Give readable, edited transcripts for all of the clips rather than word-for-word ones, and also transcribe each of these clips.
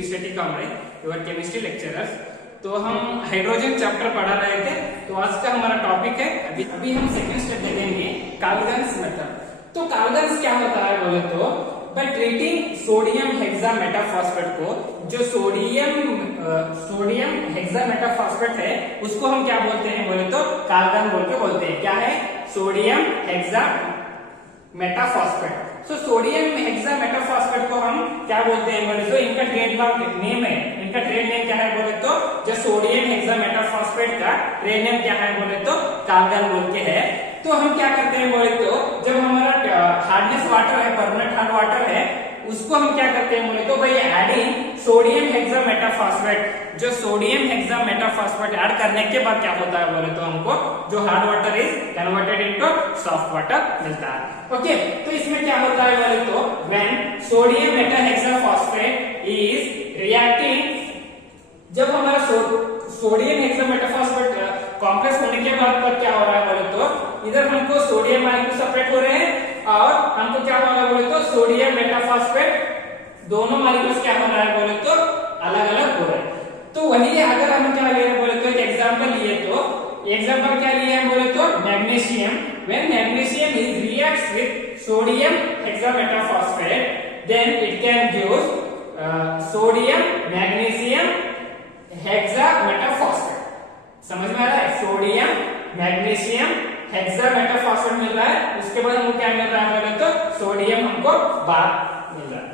शिवशेट्टी Kamre, your chemistry lecturers. तो हम hydrogen chapter पढ़ा रहे थे। तो आज का हमारा टॉपिक है, अभी हम सेकंड स्टेप देखेंगे, काल्गन्स मेथड। तो काल्गन्स क्या होता है बोले तो, बाय ट्रीटिंग सोडियम हेक्सामेटाफॉस्फेट को, जो सोडियम हेक्सामेटाफॉस्फेट है उसको हम क्या बोलते हैं बोले तो काल्गन बोल के बोलते हैं। क्या है? Sodium hexametaphosphate. तो सोडियम हेक्सामेटाफॉस्फेट को हम क्या बोलते हैं बोले तो, इनका ट्रेडमार्क नेम है, इनका ट्रेड नेम क्या है बोले तो, जो सोडियम हेक्सामेटाफॉस्फेट का ट्रेड नेम क्या है बोले तो काल्गन बोल के है। तो हम क्या करते हैं बोले तो, जब हमारा हार्डनेस वाटर है, परमानेंट हार्ड वाटर है, उसको हम क्या करते हैं बोले तो भाई एडिंग सोडियम हेक्सामेटाफॉस्फेट, जो सोडियम हेक्सामेटाफॉस्फेट ऐड करने के बाद क्या होता है बोले तो हमको जो hard water is converted into soft water मिलता है। ओके, तो इसमें क्या होता है बोले तो, व्हेन सोडियम मेटाहेक्साफॉस्फेट इज रिएक्टिंग, जब हमारा सोडियम हेक्सामेटाफॉस्फेट कॉम्प्लेक्स होने के बाद पर क्या हो रहा है बोले तो, इधर हमको सोडियम मॉलिक्यूल सेपरेट हो रहे हैं और हमको क्या हो रहा है बोले तो सोडियम मेटाफॉस्फेट दोनों मॉलिक्यूल्स क्या हो रहा है बोले तो अलग अलग हो रहे हैं। तो वही अगर हम क्या ले रहे बोले तो एक एग्जांपल लिए, तो एग्जांपल क्या लिए हैं बोले तो magnesium, when magnesium is reacts with sodium hexametaphosphate then it can give sodium magnesium hexametaphosphate. समझ में आ रहा है? सोडियम मैग्नीशियम हेक्सामेटाफॉस्फेट मिल रहा है, उसके बाद हमको क्या मिल रहा है बोले तो सोडियम हमको बार मिल रहा है।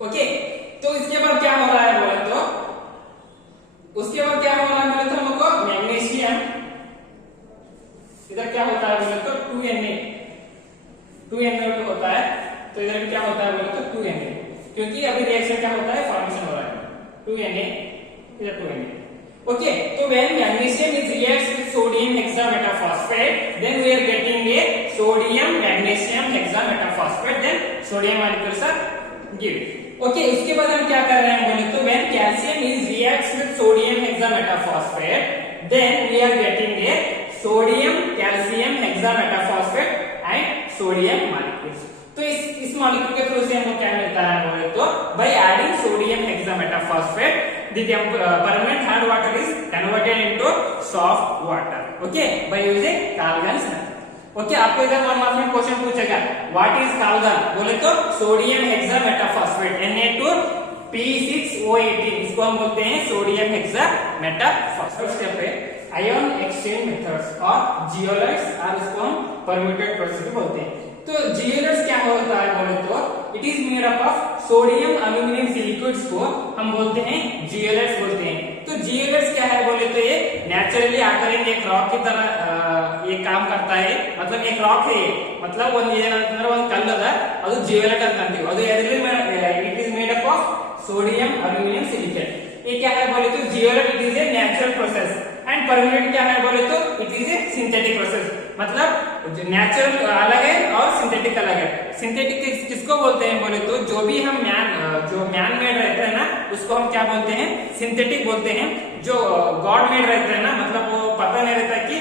ओके, तो इसके बाद क्या हो रहा है बोले तो, उसके बाद क्या हो रहा है बोले तो हमको मैग्नीशियम, इधर क्या होता है बोले तो 2Na होता है, तो इधर भी क्या होता है बोले तो 2Na, क्योंकि अभी रिएक्शन क्या होता है, फॉर्मेशन हो रहा है 2Na, इधर 2Na। Okay, so when magnesium is reacts with sodium hexametaphosphate, then we are getting a sodium magnesium hexametaphosphate, then sodium molecules are given. Okay, उसके बाद हम क्या कर रहे हैं बोले तो, when calcium is reacts with sodium hexametaphosphate, then we are getting a sodium calcium hexametaphosphate and sodium molecules. तो इस मॉलिक्यूल के थ्रू से हमको क्या मिलता है बोले तो, by adding sodium hexametaphosphate the permanent hard water is converted into soft water, okay, by using Kalgan's method. Okay, आपको इधर 1 मार्क्स में क्वेश्चन पूछेगा, व्हाट इज काल्गन बोले तो सोडियम हेक्सामेटाफॉस्फेट Na2P6O18, इसको हम बोलते हैं सोडियम हेक्सामेटाफॉस्फेट। स्टेप पे आयन एक्सचेंज मेथड्स और जियोलाइट्स, और इसको हम परम्यूटेड प्रोसेस बोलते हैं। तो जियोलाइट्स क्या होता है बोले तो, it is made up of sodium aluminium silicates को हम बोलते हैं जियोलाइट्स बोलते हैं। तो जियोलाइट्स क्या है बोले तो, ये नेचुरली आकर एक रॉक की तरह ये काम करता है, मतलब एक रॉक है, मतलब ಒಂದು ಏನಂತಂದ್ರೆ ಒಂದು ಕಲ್ಲದ ಅದು ಜಿಯೋಲೈಟ್ ಅಂತ ಅಂತೀವಿ, ಅದು ಎದರಲ್ಲಿ it is made up of sodium aluminium silicate. ये क्या है बोले तो zeolite it is a natural process and permanent क्या है बोले तो it is a synthetic process, मतलब नेचुरल अलग है और सिंथेटिक अलग है। सिंथेटिक किसको बोलते हैं बोले तो, जो भी हम जो मैन मेड रहते हैं ना उसको हम क्या बोलते हैं, सिंथेटिक बोलते हैं। जो गॉड मेड रहते हैं ना, मतलब वो पता नहीं रहता कि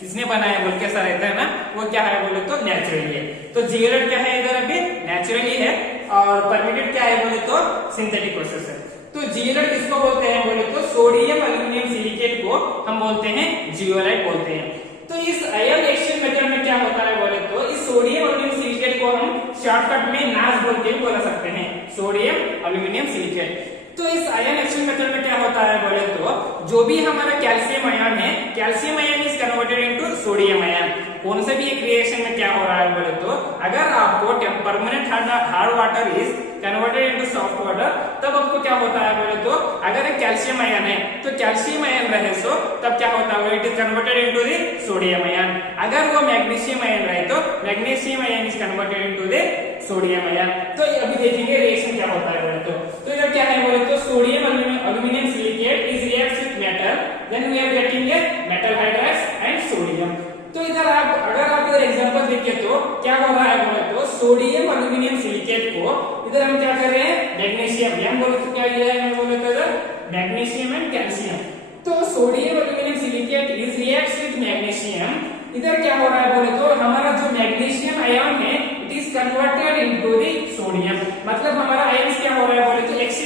किसने बनाया बोल के ऐसा रहता है ना, वो क्या है बोले तो नेचुरली है। तो जियोलाइट क्या है इधर अभी नेचुरली है, और परमिटेड क्या है बोले तो सिंथेटिक प्रोसेस है। तो जियोलाइट किसको बोलते हैं बोले तो, सोडियम एल्यूमिनियम सिलिकेट को हम बोलते हैं जियोलाइट बोलते हैं। तो इस आयन एक्सचेंज मेथड में क्या होता है बोले तो, इस सोडियम एल्यूमिनियम सिलिकेट को हम शॉर्टकट में नास बोल के बोला सकते हैं, सोडियम एल्यूमिनियम सिलिकेट। तो इस आयन एक्सचेंज मेथड में क्या होता है बोले तो, जो भी हमारा कैल्शियम आयन है, calcium ion is converted into sodium ion. कौन सा भी एक रिएक्शन में क्या हो रहा है बोले तो, अगर आपको permanent hard water is converted into soft water, तब आपको क्या होता है बोले तो, अगर एक कैल्शियम आयन है तो कैल्शियम आयन रहे सो तब क्या होता है, it is converted into the sodium ion. अगर वो मैग्नीशियम आयन रहे तो magnesium ion is converted into the sodium ion. तो अभी देखेंगे रिएक्शन क्या होता है बोले तो इधर क्या है बोले तो, sodium aluminium silicate is reacts with metal, then we are getting a metal hydrides and sodium. तो इधर अगर आप इधर एग्जांपल देखिए तो क्या हो रहा है बोले तो, सोडियम एल्यूमिनियम सिलिकेट को इधर हम क्या कर रहे हैं, मैग्नीशियम, हम बोले तो क्या लिया है बोले तो इधर मैग्नीशियम एंड कैल्शियम। तो sodium aluminium silicate is reacts with magnesium, इधर क्या हो रहा है बोले तो, हमारा जो मैग्नीशियम आयन है it is converted into the sodium, मतलब हमारा आयन क्या हो रहा है बोले तो एक्सचेंज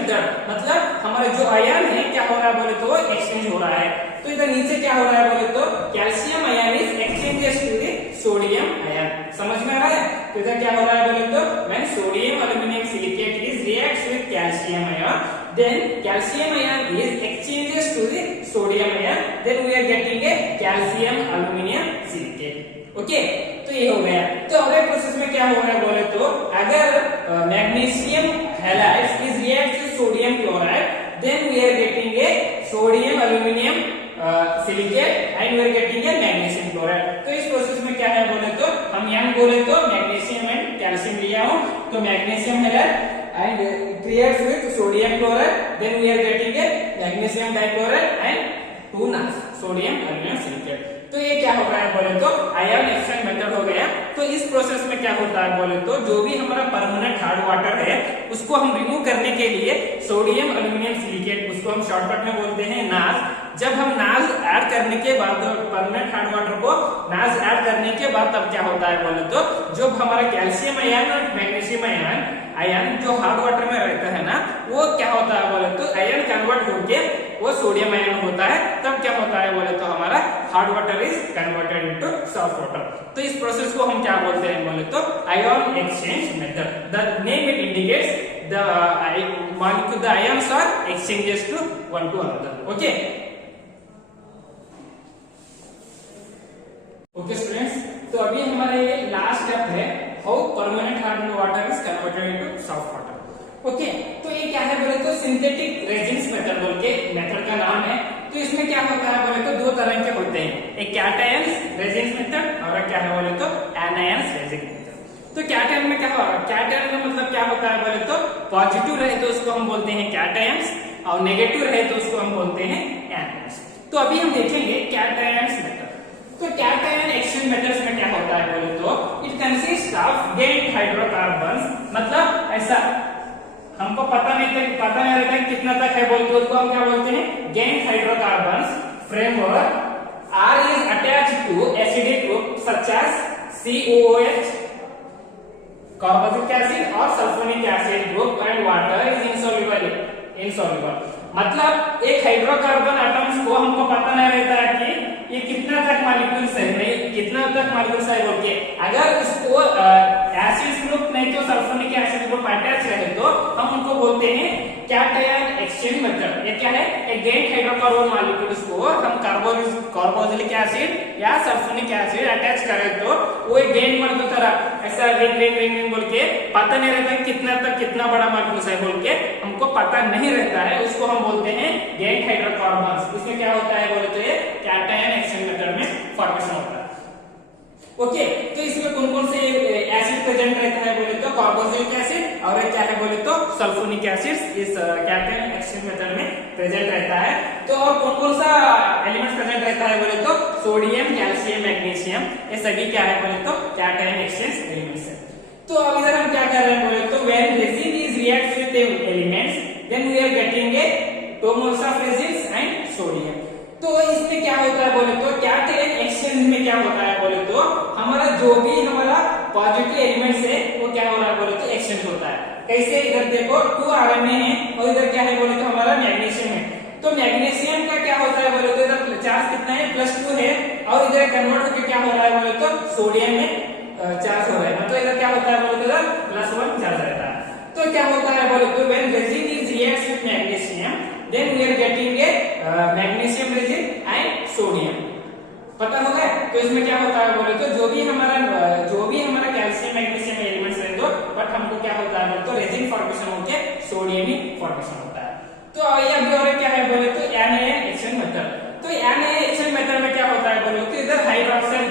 मेथड मतलब हमारे जो आयन है क्या हो रहा है बोले तो एक्सचेंज हो रहा है। तो इधर नीचे क्या हो रहा है बोले तो calcium ion is exchanges to the sodium ion. समझ में आ रहा है? तो इधर क्या हो रहा है बोले तो when sodium aluminium silicate is reacts with calcium ion then calcium ion is exchanges to the sodium ion then we are getting a calcium aluminum silicate। Okay तो ये हो गया। तो अगले प्रोसेस में क्या हो रहा है बोले तो अगर magnesium halides is react to sodium chloride then we are getting a sodium aluminum silicate and we are getting a magnesium chloride। तो इस प्रोसेस में क्या है बोले तो हम यहाँ बोले तो मैग्नीशियम एंड कैल्शियम लिया हूं तो magnesium halide and it reacts with sodium chloride then we are getting a magnesium dichloride and 2 NaS sodium aluminum silicate। तो ये क्या हो रहा है बोले तो आयन एक्सचेंज मेथड हो गया। तो इस प्रोसेस में क्या होता है बोले तो जो भी हमारा परमानेंट हार्ड वाटर है उसको हम रिमूव करने के लिए सोडियम एल्युमिनियम सिलिकेट उसको हम शॉर्टकट में बोलते हैं नास। जब हम नास ऐड करने के बाद परमानेंट हार्ड वाटर को नास ऐड करने के बाद तब क्या होता है बोले तो जो हमारा कैल्शियम आयन और मैग्नीशियम आयन जो हार्ड वाटर में रहता है ना वो क्या होता है बोले तो आयन कन्वर्ट होके वो सोडियम आयन होता है। तब क्या होता है बोले तो हमारा hard water is converted into soft water. तो इस प्रोसेस को हम क्या बोलते हैं बोले तो ion exchange method. The name it indicates the molecule the ions are exchanges to one to another। okay students तो अभी हमारा ये लास्ट स्टेप है how permanent hard water is converted into soft water. Okay तो ये क्या है बोले तो सिंथेटिक रेजिन्स मेथड बोल के मेथड का नाम है। तो इसमें क्या होता है बोले तो दो तरह के होते हैं, एक कैटायन्स रेजिन्स मेथड और क्या है बोले तो एनायन्स रेजिन मेथड। तो कैटायन में क्या होगा, कैटायन का मतलब क्या होता है बोले तो पॉजिटिव रहे तो उसको हम बोलते हैं कैटायन्स और नेगेटिव रहे तो उसको हम बोलते हैं एनायन्स। तो अभी हम देखेंगे कैटायन्स मेथड। तो कैटायन एक्सचेंज मेथड्स में क्या होता है बोले तो it consist of gained hydrocarbons. मतलब ऐसा हमको पता नहीं रहता कितना तक है बोल तो उसको हम क्या बोलते हैं gained hydrocarbons framework are is attached to acidic group such as COOH carboxylic acid और sulphonic acid group and water is insoluble. मतलब एक हाइड्रोकार्बन एटम्स को हमको पता नहीं रहता है कि ये कितना तक मॉलिक्यूल्स है, नहीं कितना तक मॉलिक्यूल्स है बोल के। अगर इसको एसिड ग्रुप नहीं तो सल्फोनिक एसिड ग्रुप अटैच रहे तो हम उनको बोलते हैं कैटायन एक्सचेंज मेथड। ये क्या है, एक गेन्ड हाइड्रोकार्बन मॉलिक्यूल्स को हम कार्बोक्सिलिक एसिड या सल्फोनिक एसिड अटैच करें तो वो एक गेन्ड मॉलिक्यूल तरह ऐसा रिंग बोल के पता नहीं रहता कितना तक कितना बड़ा मॉलिक्यूल्स है बोल के हमको पता नहीं रहता है, उसको हम बोलते हैं गेन्ड हाइड्रोकार्बन्स। इसमें क्या होता है बोले तो ये कैटायन एक्सचेंज मेथड में फॉर्मेशन होता है। ओके तो इसमें कौन कौन से एसिड प्रेजेंट रहता है बोले तो कार्बोक्सिलिक एसिड और क्या है बोले तो सल्फोनिक एसिड इस कैटायन एक्सचेंज मेथड में प्रेजेंट रहता है। तो और कौन कौन सा एलिमेंट प्रेजेंट रहता है बोले तो सोडियम कैल्शियम मैग्नीशियम ये सभी क्या है बोले तो कैटायन एक्सचेंज एलिमेंट्स है। तो अब इधर हम क्या कर रहे हैं बोले तो when resin is reacts with elements then we are getting a 2 moles of resins and sodium। तो इसमें क्या होता है बोले तो कैटायन एक्सचेंज में क्या होता है बोले तो हमारा जो भी हमारा पॉजिटिव एलिमेंट्स है वो क्या हो रहा है बोले तो एक्सचेंज होता है। कैसे, इधर देखो 2 RNA है और इधर क्या है बोले तो हमारा मैग्नीशियम है। तो मैग्नीशियम का क्या होता है बोले तो इधर चार्ज कितना है +2 है और इधर कन्वर्ट होकर क्या हो रहा है बोले तो सोडियम में चार्ज हो रहा है। मतलब इधर क्या होता है बोले तो इधर +1 चार्ज रहता है। तो क्या होता है बोले तो when resin is reacts with magnesium then we are getting a magnesium resin and sodium। पता होगा। तो इसमें क्या होता है बोले तो जो भी हमारा कैल्शियम मैग्नीशियम एलिमेंट्स है तो बट हमको क्या होता है बोले तो रेजिन फॉर्मेशन होके सोडियम ही फॉर्मेशन होता है। तो ये अभी और क्या है बोले तो एनायन एक्सचेंज मेथड। तो एनायन एक्सचेंज मेथड में क्या होता है बोले तो इधर hydroxide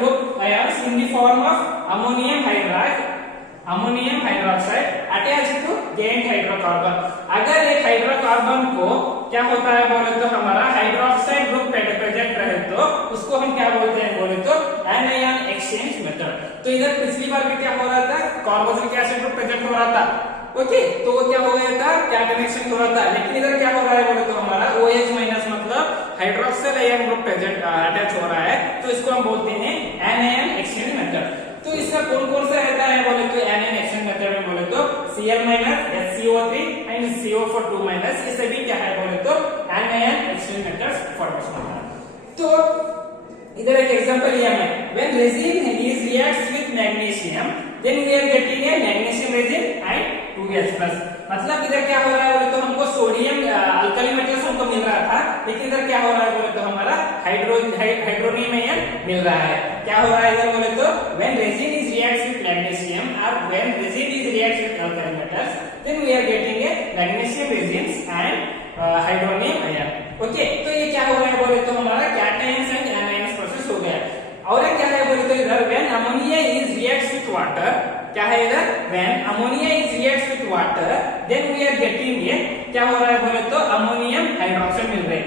group ions in the form of ammonium hydroxide attached to gained hydrocarbon. अगर एक हाइड्रोकार्बन को क्या होता है बोले तो हमारा हाइड्रोक्साइड ग्रुप प्रेजेंट रहे तो उसको हम क्या बोलते हैं बोले तो एनायन एक्सचेंज मेथड। तो इधर पिछली बार भी क्या हो रहा था, कार्बोक्सिलिक एसिड ग्रुप प्रेजेंट हो रहा था। ओके तो वो क्या हो गया था, कैटायन एक्सचेंज हो रहा था। लेकिन इधर क्या हो रहा है बोले तो हमारा OH- मतलब hydroxide ion group present attach हो रहा है तो इसको हम बोलते हैं एनायन एक्सचेंज मेथड। तो इसका कौन कौन सा रहता है बोले तो एनायन एक्सचेंज मेथड में बोले तो Cl minus HCO3 and CO4 minus, ये सभी क्या है बोले तो anion exchange methods फॉर्मेशन होता है। तो इधर एक एग्जांपल लिया मैं, when resin is reacts with magnesium then we are getting a magnesium resin and 2H+। मतलब इधर क्या हो रहा है बोले तो हमको सोडियम अल्कली मेटल्स हमको मिल रहा था, लेकिन इधर क्या हो रहा है बोले तो हमारा हाइड्रोनियम आयन मिल रहा है। क्या हो रहा है इधर बोले तो when resin is reacts with magnesium or when resin is reacts with alkali metals then we are getting a magnesium resins and hydronium ion. Okay, तो ये क्या हो रहा है बोले तो हमारा कैटायंस एंड एनायंस प्रोसेस हो गया। और क्या है बोले तो इधर when ammonia is reacts with water, क्या है इधर when ammonia is reacts with water then we are getting ये क्या हो रहा है बोले तो अमोनियम हाइड्रोक्साइड मिल रहा है।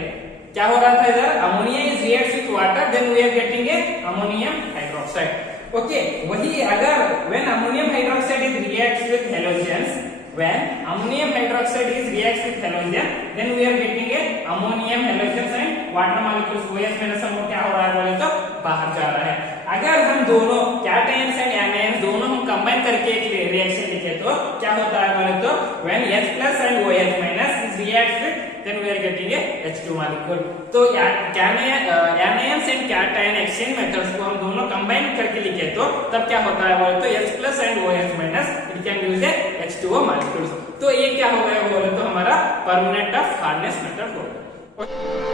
क्या हो रहा था इधर ammonia is reacts with water then we are getting a ammonium hydroxide। Okay, वही अगर when ammonium hydroxide is reacts with halogens, when ammonium hydroxide is reacts with halogen then we are getting a ammonium halogens and water molecules OH minus हमको क्या हो रहा है बोले तो बाहर जा रहा है। अगर हम दोनों कैटायंस एंड एनायंस दोनों हम कंबाइन करके एक रिएक्शन लिखे तो क्या होता है बोले तो when H+ and OH minus is reacts with then we are getting a H2 molecule। तो anions and cation exchange methods को हम दोनों कंबाइन करके लिखे तो तब क्या होता है बोले तो H+ and OH minus it can use a H2O molecules। तो ये क्या हो गया बोले तो हमारा परमानेंट ऑफ हार्डनेस मेथड हो गया।